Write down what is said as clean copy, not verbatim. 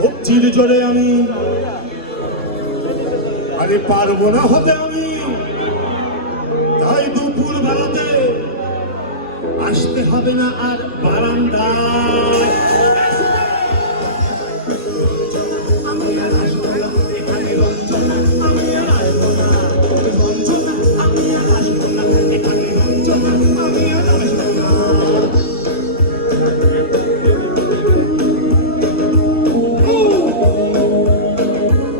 ভক্তির জোরে আমি আরে পারবো না হতে আমি, তাই দুপুর বেলাতে আসতে হবে না আর বারান্দায়।